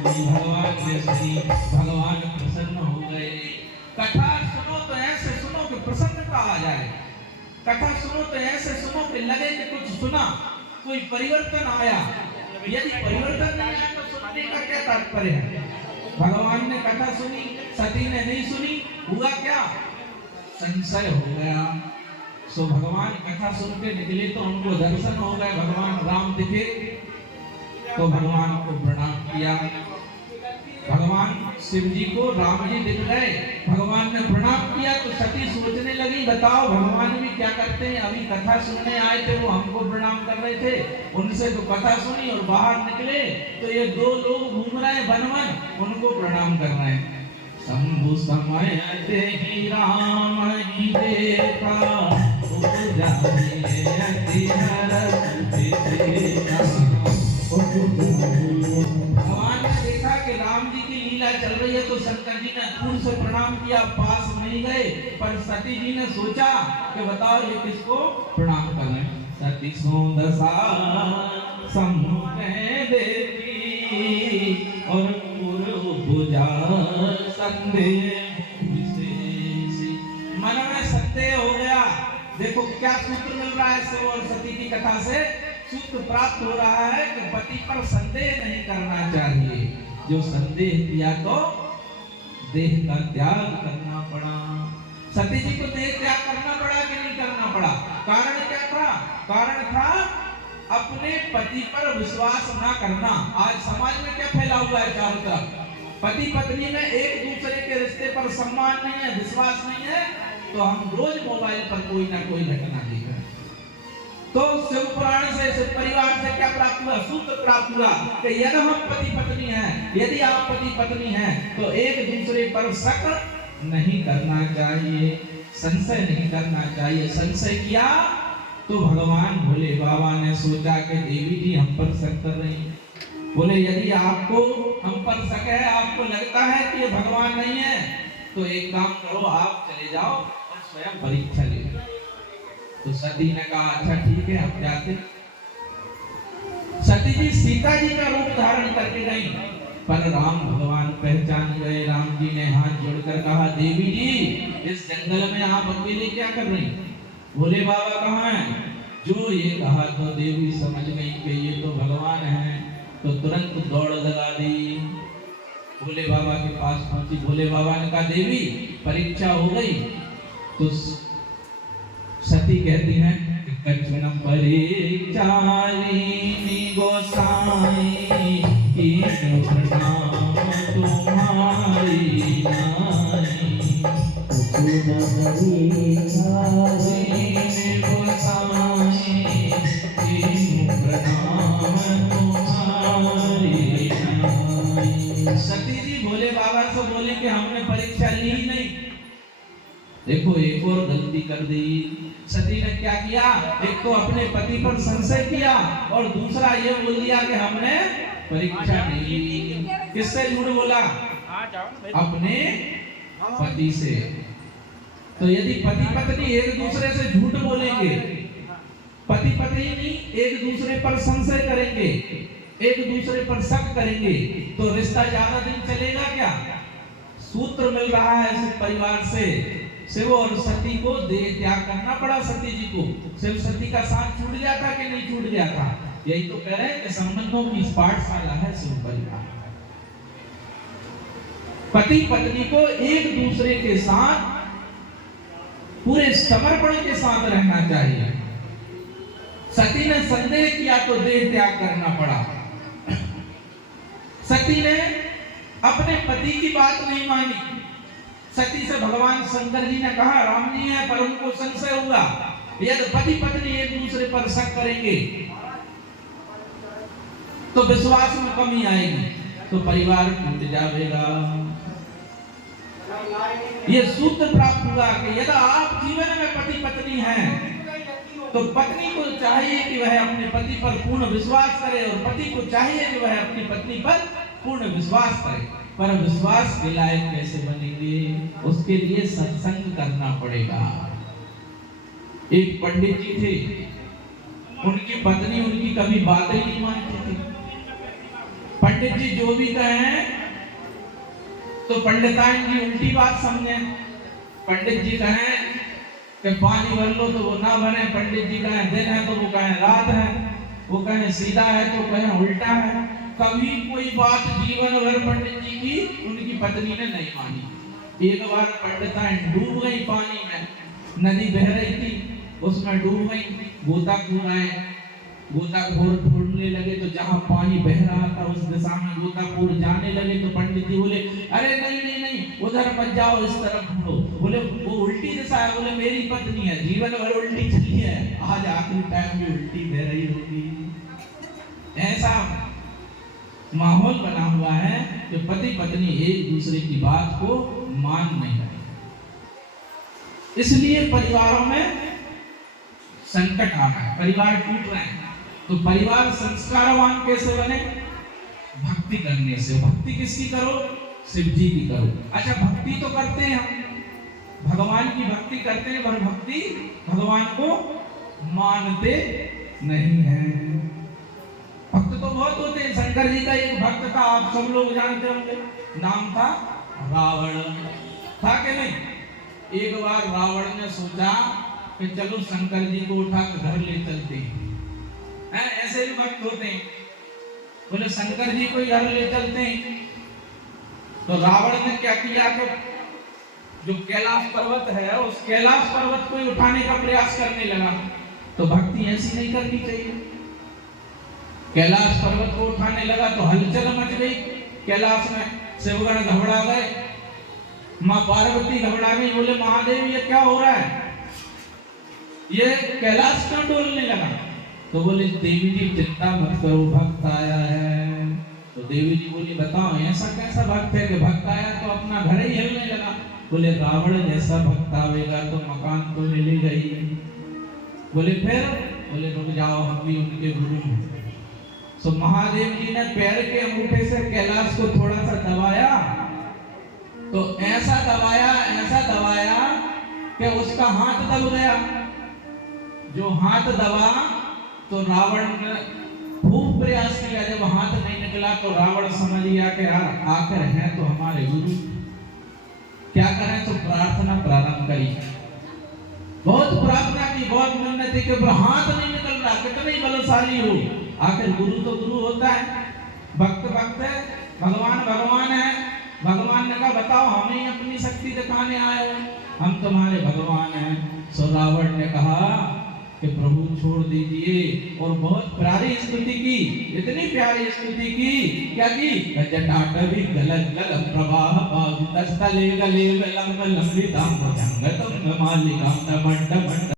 भगवान ने सुनी, भगवान प्रसन्न हो गए। कथा सुनो तो ऐसे सुनो कि प्रसन्नता आ जाए। कथा सुनो तो ऐसे सुनो कि लगे कि कुछ सुना, कोई परिवर्तन आया। यदि परिवर्तन नहीं आया तो सुनने का क्या तात्पर्य है? भगवान ने कथा सुनी, सती ने नहीं सुनी, हुआ क्या? संशय हो गया। सो भगवान कथा सुन के निकले तो उनको दर्शन हो गए, भगवान राम दिखे तो भगवान को प्रणाम किया। भगवान शिव जी को राम जी दिख गए, भगवान ने प्रणाम किया तो सती सोचने लगी, बताओ भगवान भी क्या करते हैं? अभी कथा सुनने आए थे, वो हमको प्रणाम कर रहे थे, उनसे तो कथा सुनी और बाहर निकले तो ये दो लोग घूम रहे हैं वन, उनको प्रणाम कर रहे हैं। शंभु समय देहि राम ही देखा, भगवान ने देखा कि राम जी की लीला चल रही है तो शंकर जी ने दूर से प्रणाम किया, पास नहीं गए। पर सती जी ने सोचा कि बताओ ये किसको प्रणाम कर रहे हैं? सती सो दशा सम्मुख देखी और पूर्व भुजा संदेह विशेषी। मन में संदेह हो गया। देखो क्या सूत्र मिल रहा है शिव और सती की कथा से? सूत्र प्राप्त हो रहा है कि पति पर संदेह नहीं करना चाहिए। जो संदेह किया तो देह का त्याग करना पड़ा। सती जी को देह त्याग करना पड़ा कि नहीं करना पड़ा? कारण क्या था? कारण था अपने पति पर विश्वास ना करना। आज समाज में क्या फैला हुआ है चारों तरफ? पति पत्नी में एक दूसरे के रिश्ते पर सम्मान नहीं है, विश्वास नहीं है, तो हम रोज मोबाइल पर कोई ना कोई घटना देख रहे हैं। तो शिव पुराण से, शिव परिवार से क्या प्राप्त हुआ? सूत्र प्राप्त हुआ कि यदि हम पति पत्नी हैं, यदि आप पति पत्नी हैं तो एक दूसरे पर शक नहीं करना चाहिए, संशय नहीं करना चाहिए। संशय किया तो भगवान भोले बाबा ने सोचा कि देवी जी हम पर शक कर रही हैं। बोले यदि आपको हम पर शक है, आपको लगता है कि ये भगवान नहीं है, तो एक काम करो, आप चले जाओ और स्वयं परीक्षा ले लो। तो सती ने कहा अच्छा ठीक है, हम जाते। सती जी सीता जी का रूप धारण करके गई, पर राम भगवान पहचान गए। राम जी ने हाथ जोड़कर कहा देवी जी इस जंगल में आप अकेले क्या कर रही? भोले बाबा कहाँ हैं? जो ये कहा तो देवी समझ गई कि ये तो भगवान है, तो तुरंत दौड़ लगा दी, भोले बाबा के पास पहुंची। भोले बाबा ने कहा देवी परीक्षा हो गई। तो सती कहती हैं कछुन परिचारिणी गोसाई कीन प्रणाम तुम्हारी नाई। कछुन परिचारिणी गोसाई कीन प्रणाम तुम्हारी नाई। सती जी भोले बाबा से बोले कि हमने परीक्षा ली ही नहीं। देखो एक और गलती कर दी सती ने। क्या किया? एक तो अपने पति पर संशय किया और दूसरा ये बोल दिया कि हमने परीक्षा नहीं ली। किससे झूठ बोला? अपने पति से। तो यदि पति पत्नी एक दूसरे से झूठ बोलेंगे, पति पत्नी एक दूसरे पर संशय करेंगे, एक दूसरे पर शक करेंगे, तो रिश्ता ज्यादा दिन चलेगा क्या? सूत्र मिल रहा है इस परिवार से। शिव और सती को देह त्याग करना पड़ा सती जी को। शिव सती का साथ छूट गया था कि नहीं छूट गया था? यही तो कह रहे हैं कि संबंधों की पाठशाला है शिव परिवार। पति पत्नी को एक दूसरे के साथ पूरे समर्पण के साथ रहना चाहिए। सती ने संदेह किया तो देह त्याग करना पड़ा। सती ने अपने पति की बात नहीं मानी। सती से भगवान शंकर जी ने कहा राम जी है, पर उनको संशय हुआ यदि पति पत्नी एक दूसरे पर शक करेंगे तो विश्वास में कमी आएगी, तो परिवार टूट जाएगा। ये सूत्र प्राप्त हुआ कि यदि आप जीवन में पति पत्नी हैं तो पत्नी को चाहिए कि वह अपने पति पर पूर्ण विश्वास करे और पति को चाहिए कि वह अपनी पत्नी पर पूर्ण विश्वास करे। पर विश्वास के लायक कैसे बनेंगे? उसके लिए सत्संग करना पड़ेगा। एक पंडित जी थे, उनकी पत्नी उनकी कभी बात ही नहीं मानती थी। पंडित जी जो भी कहें तो पंडिताइन जी उल्टी बात समझे। पंडित जी कहें कि पानी भर लो तो वो ना भरे, पंडित जी कहें दिन है तो वो कहें रात है, वो कहें सीधा है तो कहें उल्टा है। कभी कोई बात जीवन भर पंडित जी की उनकी पत्नी ने नहीं मानी। एक बार पंडिताइन डूब गई पानी में, नदी बह रही थी, उसमें डूब गई। गोताखोर आए, गोताखोर ढूंढने लगे तो जहां पानी बह रहा था उस दिशा में गोताखोर जाने लगे तो पंडित जी बोले अरे नहीं नहीं नहीं, उधर मत जाओ, इस तरफ ढूंढो। बोले वो उल्टी दिशा है। बोले मेरी पत्नी है, जीवन भर उल्टी चली है, आज आखिरी टाइम में उल्टी बह रही होगी। ऐसा माहौल बना हुआ है कि पति पत्नी एक दूसरे की बात को मान नहीं रहे, इसलिए परिवारों में संकट आ रहा है, परिवार टूट रहे हैं। तो परिवार संस्कारवान कैसे बने? भक्ति करने से। भक्ति किसकी करो? शिव जी की करो। अच्छा, भक्ति तो करते हैं हम, भगवान की भक्ति करते हैं, पर भक्ति भगवान को मानते नहीं हैं। भक्त तो बहुत होते हैं। शंकर जी का एक भक्त था, आप सब लोग जानते होंगे, नाम था रावण। था कि नहीं? एक बार रावण ने सोचा कि चलो शंकर जी को उठा कर घर ले चलते हैं। ऐसे भी भक्त होते हैं, बोले शंकर जी को घर ले चलते हैं। तो रावण ने क्या किया, तो जो कैलाश पर्वत है उस कैलाश पर्वत को उठाने का प्रयास करने लगा। तो भक्ति ऐसी नहीं करनी चाहिए। कैलाश पर्वत को उठाने लगा तो हलचल मच गई कैलाश में, शिवगण घबरा गए, मां पार्वती घबरा गई। बोले महादेव ये क्या हो रहा है, ये कैलाश क्यों डोलने लगा? तो बोले देवी जी चिंता मत करो, भक्त आया है। तो देवी जी बोली बताओ ऐसा कैसा भक्त है कि भक्त आया तो अपना घर ही हिलने लगा? बोले रावण जैसा भक्त आवेगा तो मकान तो मिलेगा ही। बोले फिर? बोले रुक जाओ, हम भी उनके गुरु हैं। तो महादेव जी ने पैर के अंगूठे से कैलाश को थोड़ा सा दबाया, तो ऐसा दबाया कि उसका हाथ दब गया। जो हाथ दबा तो रावण ने खूब प्रयास किया, जब हाथ नहीं निकला तो रावण समझ गया कि यार आकर हैं तो हमारे गुरु, क्या करें? तो प्रार्थना प्रारंभ करी। बहुत प्रार्थना की, बहुत मेहनत की, पर हाथ नहीं निकल रहा। कितने बलशाली हो, आखिर गुरु तो गुरु होता है, भक्त भक्त है, भगवान भगवान है। भगवान ने कहा बताओ, हम ही अपनी शक्ति दिखाने आए हो, हम तुम्हारे भगवान हैं। सो रावण ने कहा कि प्रभु छोड़ दीजिए, और बहुत प्यारी स्तुति की, इतनी प्यारी स्तुति की, क्या की? जटाटवी गलत गल प्रवाह पावितस्थले गले लंब लंबितां भुजंगतम मालिकां टमंड